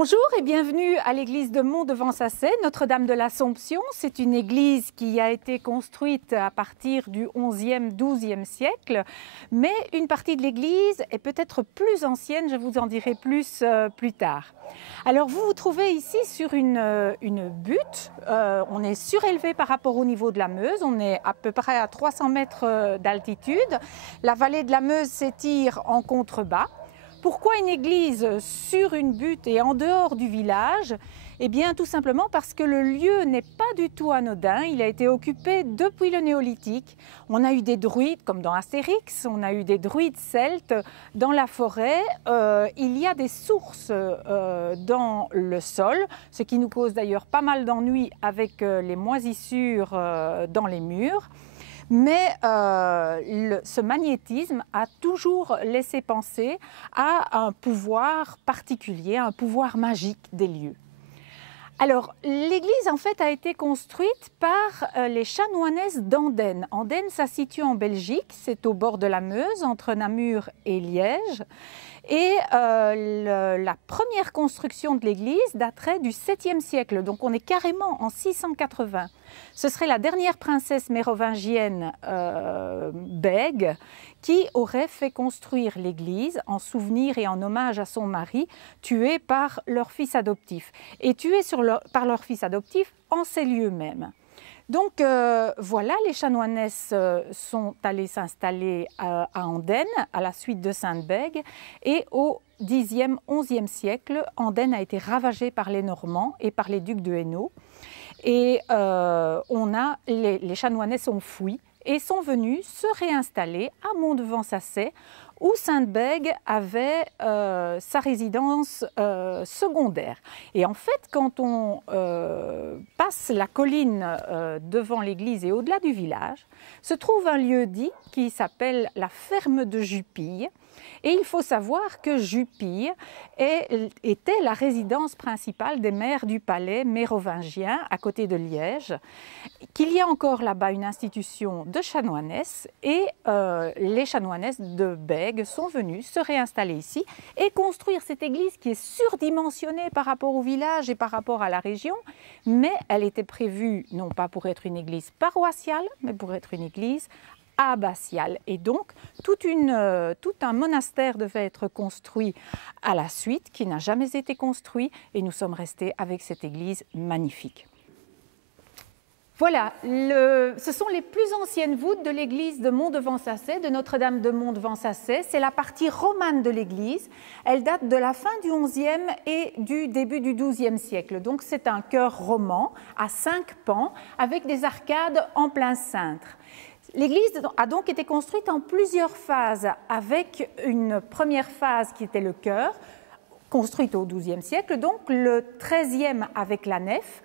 Bonjour et bienvenue à l'église de Mont-de-Vent-Sassay, Notre-Dame de l'Assomption. C'est une église qui a été construite à partir du XIe, XIIe siècle, mais une partie de l'église est peut-être plus ancienne, je vous en dirai plus plus tard. Alors vous vous trouvez ici sur une butte, on est surélevé par rapport au niveau de la Meuse, on est à peu près à 300 mètres d'altitude. La vallée de la Meuse s'étire en contrebas. Pourquoi une église sur une butte et en dehors du village? Eh bien tout simplement parce que le lieu n'est pas du tout anodin, il a été occupé depuis le néolithique. On a eu des druides comme dans Astérix, on a eu des druides celtes dans la forêt, il y a des sources dans le sol, ce qui nous cause d'ailleurs pas mal d'ennuis avec les moisissures dans les murs. Mais ce magnétisme a toujours laissé penser à un pouvoir particulier, un pouvoir magique des lieux. Alors, l'église en fait a été construite par les chanoinesses d'Andenne. Andenne, ça se situe en Belgique, c'est au bord de la Meuse, entre Namur et Liège. Et la première construction de l'église daterait du 7e siècle, donc on est carrément en 680. Ce serait la dernière princesse mérovingienne Bègue qui aurait fait construire l'église en souvenir et en hommage à son mari, tué par leur fils adoptif. Et tué par leur fils adoptif en ces lieux mêmes. Donc voilà, les chanoinesses sont allées s'installer à Andenne à la suite de Sainte-Bègue et au Xe, XIe siècle, Andenne a été ravagée par les Normands et par les ducs de Hainaut et les chanoinesses ont fui et sont venues se réinstaller à Mont-de-Vent-Sassay où Sainte-Bègue avait sa résidence secondaire. Et en fait, quand on passe la colline devant l'église et au-delà du village, se trouve un lieu-dit qui s'appelle la ferme de Jupille. Et il faut savoir que Jupille était la résidence principale des maires du palais mérovingien à côté de Liège, qu'il y a encore là-bas une institution de chanoinesses et les chanoinesses de Bègue sont venues se réinstaller ici et construire cette église qui est surdimensionnée par rapport au village et par rapport à la région, mais elle était prévue non pas pour être une église paroissiale, mais pour être une église abbatiale. Et donc, tout un monastère devait être construit à la suite, qui n'a jamais été construit, et nous sommes restés avec cette église magnifique. Voilà, ce sont les plus anciennes voûtes de l'église de Mont-de-Vent-Sassay, de Notre-Dame de Mont-de-Vent-Sassay. C'est la partie romane de l'église. Elle date de la fin du XIe et du début du XIIe siècle. Donc c'est un chœur roman à 5 pans avec des arcades en plein cintre. L'église a donc été construite en plusieurs phases, avec une première phase qui était le chœur, construite au XIIe siècle, donc le XIIIe avec la nef,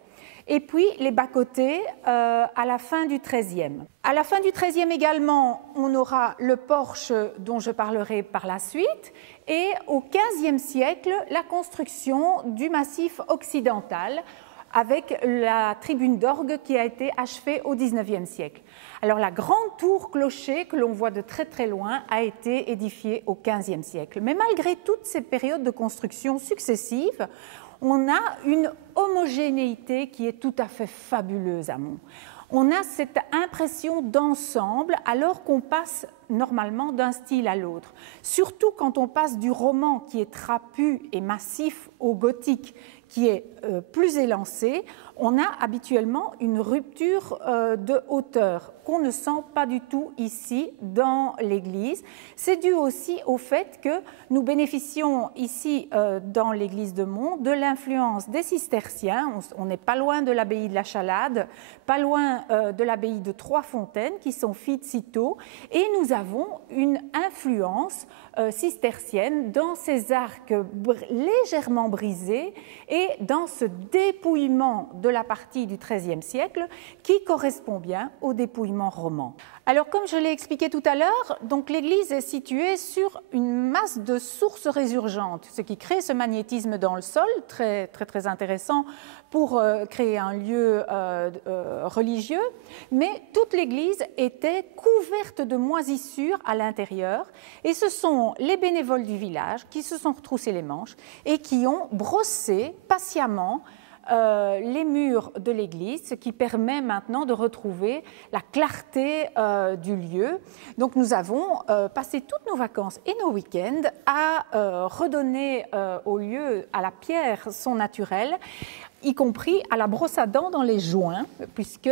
et puis les bas-côtés à la fin du XIIIe. À la fin du XIIIe également, on aura le porche dont je parlerai par la suite, et au XVe siècle, la construction du massif occidental, avec la tribune d'orgue qui a été achevée au XIXe siècle. Alors la grande tour clocher que l'on voit de très très loin a été édifiée au XVe siècle. Mais malgré toutes ces périodes de construction successives, on a une homogénéité qui est tout à fait fabuleuse à Mont. On a cette impression d'ensemble alors qu'on passe normalement d'un style à l'autre. Surtout quand on passe du roman qui est trapu et massif au gothique qui est plus élancé, on a habituellement une rupture de hauteur qu'on ne sent pas du tout ici dans l'église. C'est dû aussi au fait que nous bénéficions ici dans l'église de Mont de l'influence des cisterciens. On n'est pas loin de l'abbaye de la Chalade, pas loin de l'abbaye de Trois-Fontaines qui sont filles de sitôt, et nous avons une influence cistercienne dans ces arcs légèrement brisés et dans ce dépouillement de la partie du XIIIe siècle qui correspond bien au dépouillement roman. Alors comme je l'ai expliqué tout à l'heure, donc l'église est située sur une masse de sources résurgentes, ce qui crée ce magnétisme dans le sol, très intéressant pour créer un lieu religieux, mais toute l'église était couverte de moisissures à l'intérieur et ce sont les bénévoles du village qui se sont retroussés les manches et qui ont brossé patiemment les murs de l'église, ce qui permet maintenant de retrouver la clarté du lieu. Donc nous avons passé toutes nos vacances et nos week-ends à redonner au lieu, à la pierre, son naturel, y compris à la brosse à dents dans les joints, puisque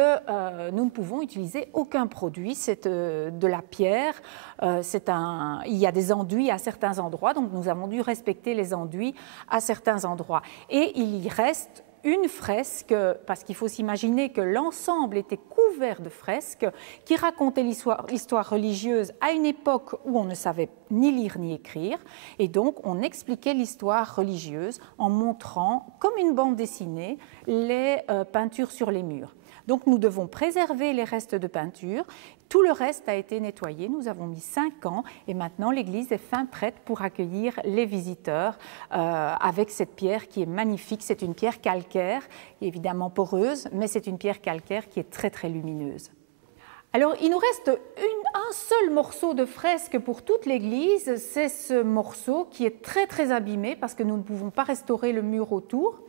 nous ne pouvons utiliser aucun produit. C'est de la pierre, il y a des enduits à certains endroits, donc nous avons dû respecter les enduits à certains endroits. Et il y reste une fresque, parce qu'il faut s'imaginer que l'ensemble était couvert de fresques qui racontaient l'histoire religieuse à une époque où on ne savait ni lire ni écrire, et donc on expliquait l'histoire religieuse en montrant, comme une bande dessinée, les peintures sur les murs. Donc nous devons préserver les restes de peinture. Tout le reste a été nettoyé. Nous avons mis 5 ans et maintenant l'église est fin prête pour accueillir les visiteurs avec cette pierre qui est magnifique. C'est une pierre calcaire, évidemment poreuse, mais c'est une pierre calcaire qui est très très lumineuse. Alors, il nous reste un seul morceau de fresque pour toute l'église, c'est ce morceau qui est très très abîmé parce que nous ne pouvons pas restaurer le mur autour.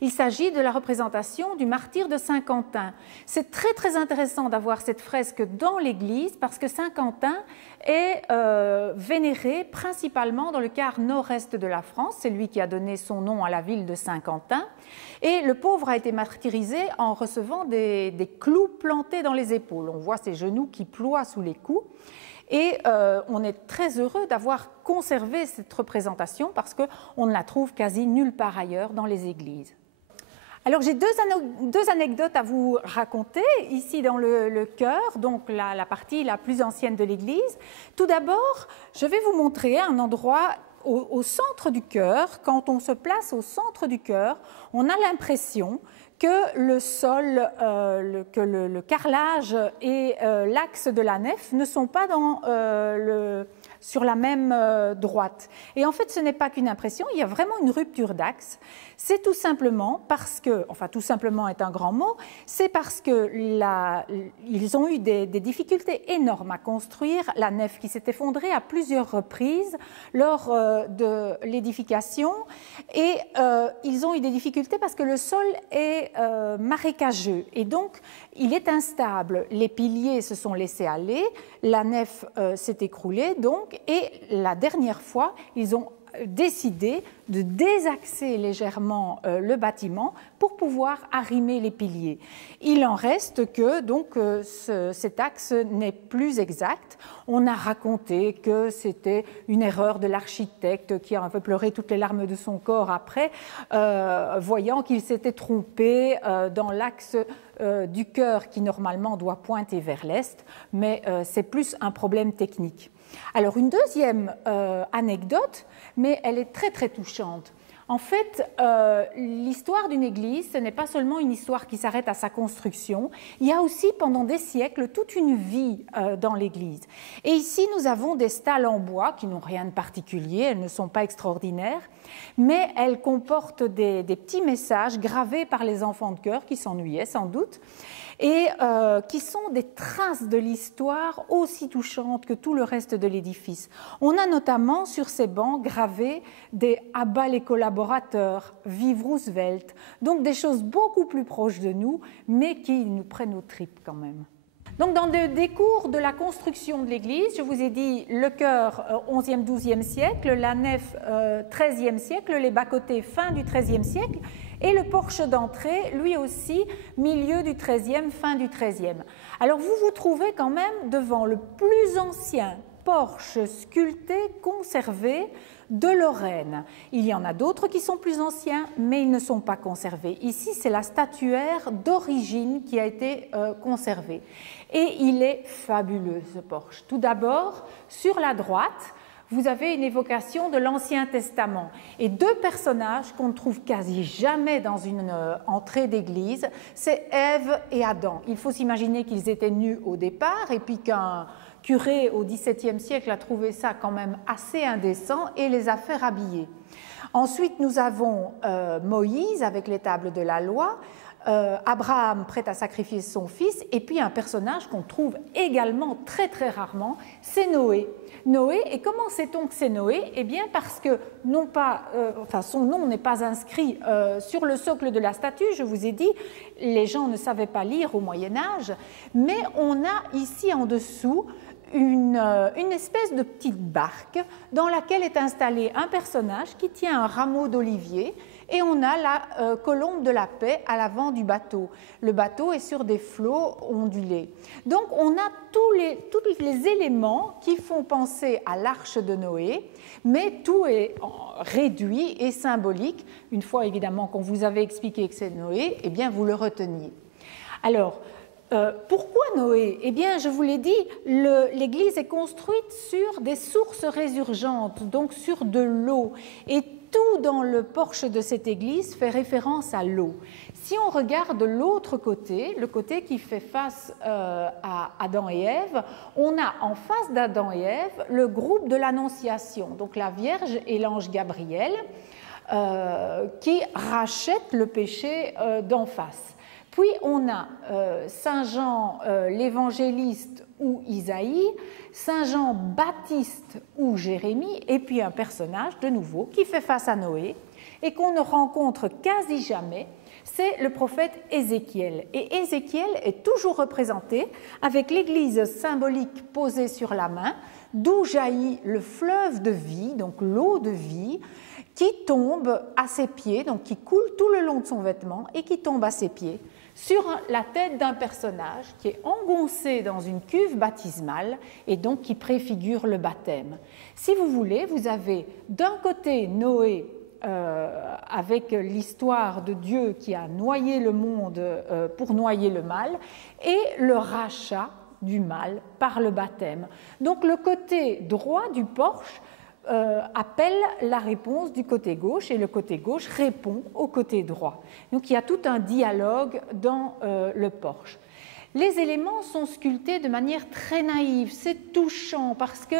Il s'agit de la représentation du martyr de Saint-Quentin. C'est très très intéressant d'avoir cette fresque dans l'église parce que Saint-Quentin est vénéré principalement dans le quart nord-est de la France. C'est lui qui a donné son nom à la ville de Saint-Quentin. Et le pauvre a été martyrisé en recevant des clous plantés dans les épaules. On voit ses genoux qui ploient sous les coups. Et on est très heureux d'avoir conservé cette représentation parce qu'on ne la trouve quasi nulle part ailleurs dans les églises. Alors j'ai deux anecdotes à vous raconter, ici dans le chœur, donc la partie la plus ancienne de l'église. Tout d'abord, je vais vous montrer un endroit au centre du chœur. Quand on se place au centre du chœur, on a l'impression que le sol, que le carrelage et l'axe de la nef ne sont pas sur la même droite. Et en fait, ce n'est pas qu'une impression, il y a vraiment une rupture d'axe. C'est tout simplement parce que, enfin tout simplement est un grand mot, c'est parce qu'ils ont eu des difficultés énormes à construire la nef qui s'est effondrée à plusieurs reprises lors de l'édification. Et ils ont eu des difficultés parce que le sol est marécageux et donc il est instable. Les piliers se sont laissés aller, la nef s'est écroulée donc, et la dernière fois, ils ont décidé de désaxer légèrement le bâtiment pour pouvoir arrimer les piliers. Il en reste que donc cet axe n'est plus exact. On a raconté que c'était une erreur de l'architecte qui a fait pleurer toutes les larmes de son corps après, voyant qu'il s'était trompé dans l'axe du chœur qui normalement doit pointer vers l'est, mais c'est plus un problème technique. Alors une deuxième anecdote, mais elle est très très touchante. En fait, l'histoire d'une église, ce n'est pas seulement une histoire qui s'arrête à sa construction, il y a aussi pendant des siècles toute une vie dans l'église. Et ici, nous avons des stalles en bois qui n'ont rien de particulier, elles ne sont pas extraordinaires, mais elles comportent des petits messages gravés par les enfants de chœur qui s'ennuyaient sans doute, et qui sont des traces de l'histoire aussi touchantes que tout le reste de l'édifice. On a notamment sur ces bancs gravé des « À bas les collaborateurs »,« Vive Roosevelt », donc des choses beaucoup plus proches de nous, mais qui nous prennent aux tripes quand même. Donc, dans des cours de la construction de l'église, je vous ai dit le chœur 11e, 12e siècle, la nef 13e siècle, les bas-côtés fin du 13e siècle, et le porche d'entrée, lui aussi, milieu du XIIIe, fin du XIIIe. Alors vous vous trouvez quand même devant le plus ancien porche sculpté, conservé de Lorraine. Il y en a d'autres qui sont plus anciens, mais ils ne sont pas conservés. Ici, c'est la statuaire d'origine qui a été conservée. Et il est fabuleux, ce porche. Tout d'abord, sur la droite, vous avez une évocation de l'Ancien Testament et deux personnages qu'on ne trouve quasi jamais dans une entrée d'église, c'est Ève et Adam. Il faut s'imaginer qu'ils étaient nus au départ et puis qu'un curé au XVIIe siècle a trouvé ça quand même assez indécent et les a fait rhabiller. Ensuite, nous avons Moïse avec les tables de la loi, Abraham prêt à sacrifier son fils, et puis un personnage qu'on trouve également très très rarement, c'est Noé. Noé, et comment sait-on que c'est Noé? Eh bien parce que non pas, son nom n'est pas inscrit sur le socle de la statue, je vous ai dit, les gens ne savaient pas lire au Moyen-Âge, mais on a ici en dessous une espèce de petite barque dans laquelle est installé un personnage qui tient un rameau d'olivier, et on a la colombe de la paix à l'avant du bateau. Le bateau est sur des flots ondulés. Donc on a tous les éléments qui font penser à l'arche de Noé, mais tout est réduit et symbolique. Une fois évidemment qu'on vous avait expliqué que c'est Noé, eh bien vous le reteniez. Alors, pourquoi Noé? Eh bien, je vous l'ai dit, l'Église est construite sur des sources résurgentes, donc sur de l'eau. Et tout dans le porche de cette église fait référence à l'eau. Si on regarde l'autre côté, le côté qui fait face à Adam et Ève, on a en face d'Adam et Ève le groupe de l'Annonciation, donc la Vierge et l'ange Gabriel, qui rachètent le péché d'en face. Puis on a Saint Jean l'évangéliste ou Isaïe, Saint Jean Baptiste ou Jérémie, et puis un personnage de nouveau qui fait face à Noé et qu'on ne rencontre quasi jamais, c'est le prophète Ézéchiel. Et Ézéchiel est toujours représenté avec l'église symbolique posée sur la main, d'où jaillit le fleuve de vie, donc l'eau de vie, qui tombe à ses pieds, donc qui coule tout le long de son vêtement et qui tombe à ses pieds, sur la tête d'un personnage qui est engoncé dans une cuve baptismale et donc qui préfigure le baptême. Si vous voulez, vous avez d'un côté Noé avec l'histoire de Dieu qui a noyé le monde pour noyer le mal, et le rachat du mal par le baptême. Donc le côté droit du porche appelle la réponse du côté gauche et le côté gauche répond au côté droit. Donc il y a tout un dialogue dans le porche. Les éléments sont sculptés de manière très naïve, c'est touchant parce que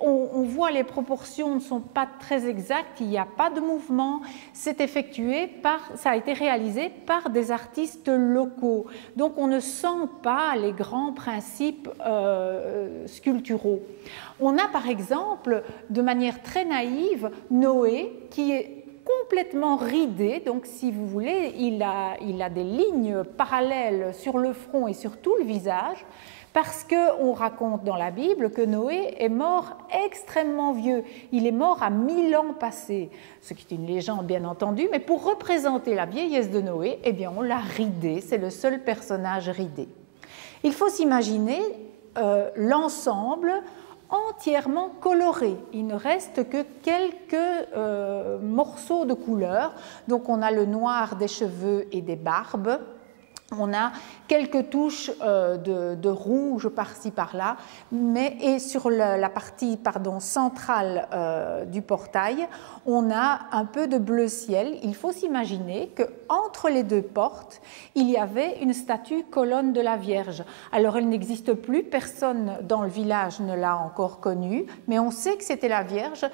on voit les proportions ne sont pas très exactes, il n'y a pas de mouvement, ça a été réalisé par des artistes locaux. Donc on ne sent pas les grands principes sculpturaux. On a par exemple, de manière très naïve, Noé qui est complètement ridé, donc si vous voulez, il a des lignes parallèles sur le front et sur tout le visage, parce qu'on raconte dans la Bible que Noé est mort extrêmement vieux. Il est mort à 1000 ans passés, ce qui est une légende bien entendu, mais pour représenter la vieillesse de Noé, eh bien on l'a ridé, c'est le seul personnage ridé. Il faut s'imaginer l'ensemble entièrement coloré. Il ne reste que quelques morceaux de couleur. Donc on a le noir des cheveux et des barbes. On a quelques touches de rouge par-ci par-là, et sur la partie centrale du portail, on a un peu de bleu ciel. Il faut s'imaginer qu'entre les deux portes, il y avait une statue colonne de la Vierge. Alors elle n'existe plus, personne dans le village ne l'a encore connue, mais on sait que c'était la Vierge.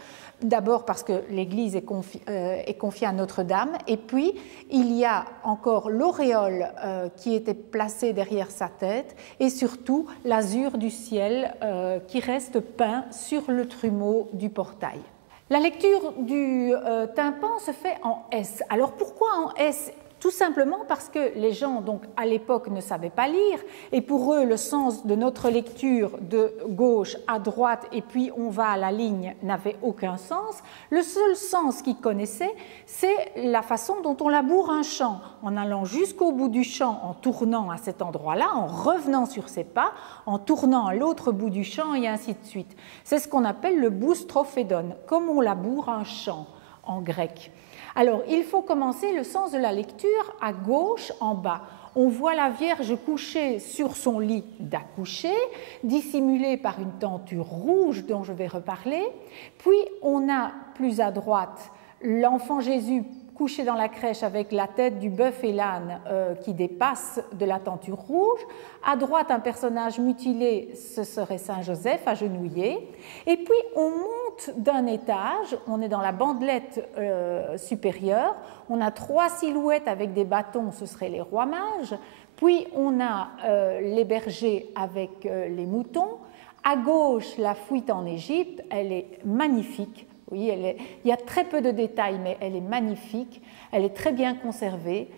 D'abord parce que l'église est confiée à Notre-Dame, et puis il y a encore l'auréole qui était placée derrière sa tête, et surtout l'azur du ciel qui reste peint sur le trumeau du portail. La lecture du tympan se fait en S. Alors pourquoi en S ? Tout simplement parce que les gens, donc, à l'époque, ne savaient pas lire, et pour eux, le sens de notre lecture de gauche à droite, et puis on va à la ligne, n'avait aucun sens. Le seul sens qu'ils connaissaient, c'est la façon dont on laboure un champ, en allant jusqu'au bout du champ, en tournant à cet endroit-là, en revenant sur ses pas, en tournant à l'autre bout du champ, et ainsi de suite. C'est ce qu'on appelle le boustrophédon, comme on laboure un champ en grec. Alors, il faut commencer le sens de la lecture à gauche, en bas. On voit la Vierge couchée sur son lit d'accoucher, dissimulée par une tenture rouge dont je vais reparler. Puis, on a plus à droite l'enfant Jésus couché dans la crèche avec la tête du bœuf et l'âne qui dépasse de la tenture rouge. À droite, un personnage mutilé, ce serait Saint Joseph agenouillé. Et puis, on monte monte d'un étage, on est dans la bandelette supérieure, on a 3 silhouettes avec des bâtons, ce seraient les rois mages, puis on a les bergers avec les moutons. À gauche, la fuite en Égypte, elle est magnifique. Oui, il y a très peu de détails, mais elle est magnifique, elle est très bien conservée.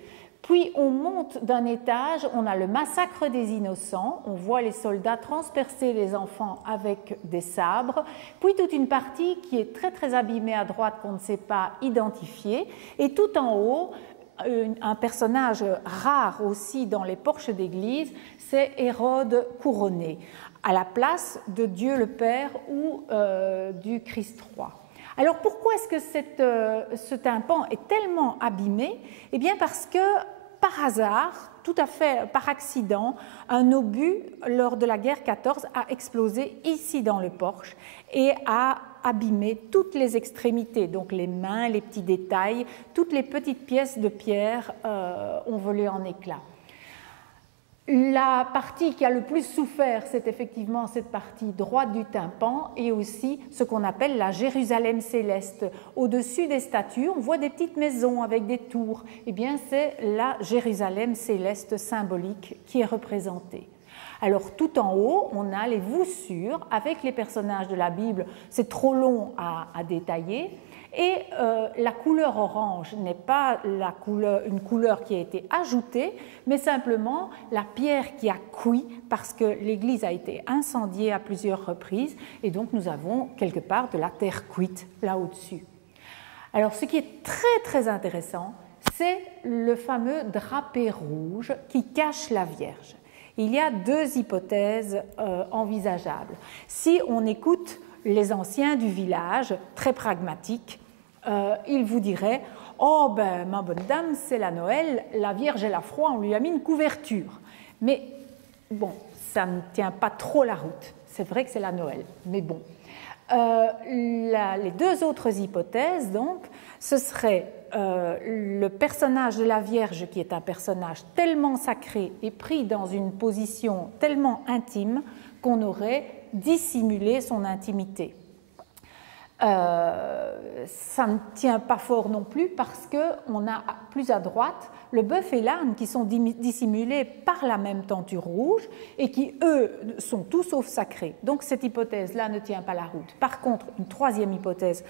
Puis on monte d'un étage, on a le massacre des innocents, on voit les soldats transpercer les enfants avec des sabres, puis toute une partie qui est très très abîmée à droite qu'on ne sait pas identifier, et tout en haut, un personnage rare aussi dans les porches d'église, c'est Hérode couronné, à la place de Dieu le Père ou du Christ roi. Alors pourquoi est-ce que ce tympan est tellement abîmé? Eh bien parce que par hasard, tout à fait par accident, un obus lors de la guerre 14 a explosé ici dans le porche et a abîmé toutes les extrémités, donc les mains, les petits détails, toutes les petites pièces de pierre ont volé en éclats. La partie qui a le plus souffert, c'est effectivement cette partie droite du tympan et aussi ce qu'on appelle la Jérusalem céleste. Au-dessus des statues, on voit des petites maisons avec des tours. Eh bien, c'est la Jérusalem céleste symbolique qui est représentée. Alors, tout en haut, on a les voussures avec les personnages de la Bible. C'est trop long à détailler. Et la couleur orange n'est pas une couleur qui a été ajoutée, mais simplement la pierre qui a cuit parce que l'église a été incendiée à plusieurs reprises et donc nous avons quelque part de la terre cuite là au-dessus. Alors ce qui est très très intéressant, c'est le fameux drapé rouge qui cache la Vierge. Il y a 2 hypothèses envisageables. Si on écoute les anciens du village, très pragmatiques, ils vous diraient « Oh, ben, ma bonne dame, c'est la Noël, la Vierge elle a froid, on lui a mis une couverture. » Mais bon, ça ne tient pas trop la route. C'est vrai que c'est la Noël, mais bon. Les 2 autres hypothèses, donc, ce serait le personnage de la Vierge qui est un personnage tellement sacré et pris dans une position tellement intime qu'on aurait dissimulé son intimité. Ça ne tient pas fort non plus parce qu'on a plus à droite le bœuf et l'âne qui sont dissimulés par la même tenture rouge et qui, eux, sont tout sauf sacrés. Donc cette hypothèse-là ne tient pas la route. Par contre, une 3e hypothèse,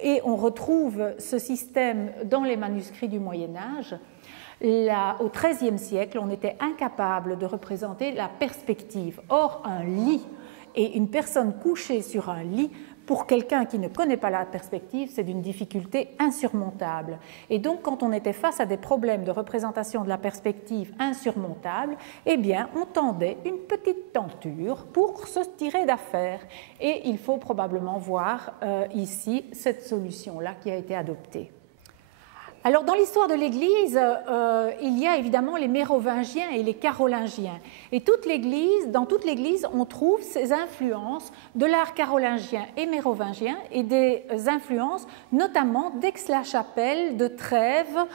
et on retrouve ce système dans les manuscrits du Moyen-Âge, au XIIIe siècle, on était incapable de représenter la perspective. Or, un lit et une personne couchée sur un lit, pour quelqu'un qui ne connaît pas la perspective, c'est d'une difficulté insurmontable. Et donc, quand on était face à des problèmes de représentation de la perspective insurmontables, eh bien, on tendait une petite tenture pour se tirer d'affaire. Et il faut probablement voir ici cette solution-là qui a été adoptée. Alors, dans l'histoire de l'Église, il y a évidemment les Mérovingiens et les Carolingiens. Et dans toute l'Église, on trouve ces influences de l'art carolingien et mérovingien et des influences notamment d'Aix-la-Chapelle, de Trèves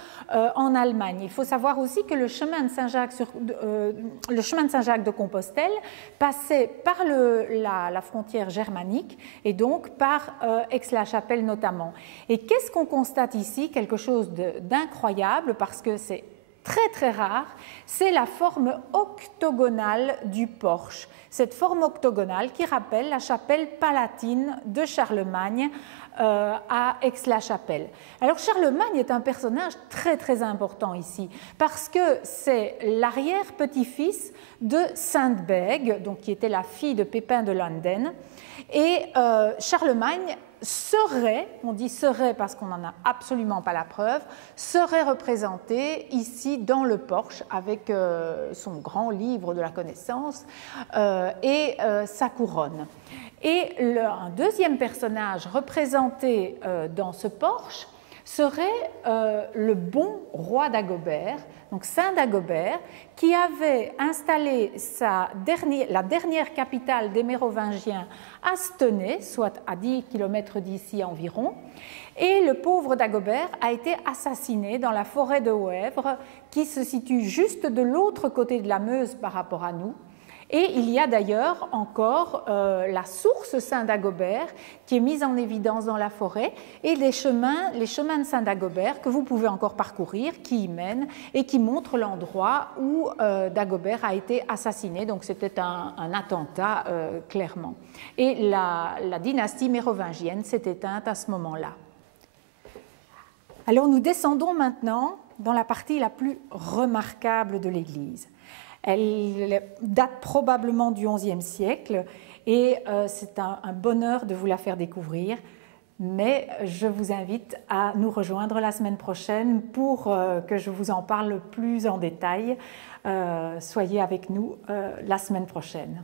en Allemagne. Il faut savoir aussi que le chemin de Saint-Jacques de Compostelle passait par la frontière germanique et donc par Aix-la-Chapelle notamment. Et qu'est-ce qu'on constate ici? Quelque chose d'incroyable parce que c'est très très rare, c'est la forme octogonale du porche. Cette forme octogonale qui rappelle la chapelle palatine de Charlemagne à Aix-la-Chapelle. Alors Charlemagne est un personnage très très important ici parce que c'est l'arrière-petit-fils de Sainte-Bègue, donc qui était la fille de Pépin de Landen, et Charlemagne serait, on dit serait parce qu'on n'en a absolument pas la preuve, serait représenté ici dans le porche avec son grand livre de la connaissance et sa couronne. Et un 2e personnage représenté dans ce porche serait le bon roi Dagobert, donc Saint Dagobert, qui avait installé la dernière capitale des Mérovingiens à Stenay, soit à 10 km d'ici environ, et le pauvre Dagobert a été assassiné dans la forêt de Houèvres, qui se situe juste de l'autre côté de la Meuse par rapport à nous. Et il y a d'ailleurs encore la source Saint-Dagobert qui est mise en évidence dans la forêt et les chemins de Saint-Dagobert que vous pouvez encore parcourir, qui y mènent et qui montrent l'endroit où Dagobert a été assassiné. Donc c'était un attentat clairement. Et la dynastie mérovingienne s'est éteinte à ce moment-là. Alors nous descendons maintenant dans la partie la plus remarquable de l'église. Elle date probablement du XIe siècle et c'est un bonheur de vous la faire découvrir. Mais je vous invite à nous rejoindre la semaine prochaine pour que je vous en parle plus en détail. Soyez avec nous la semaine prochaine.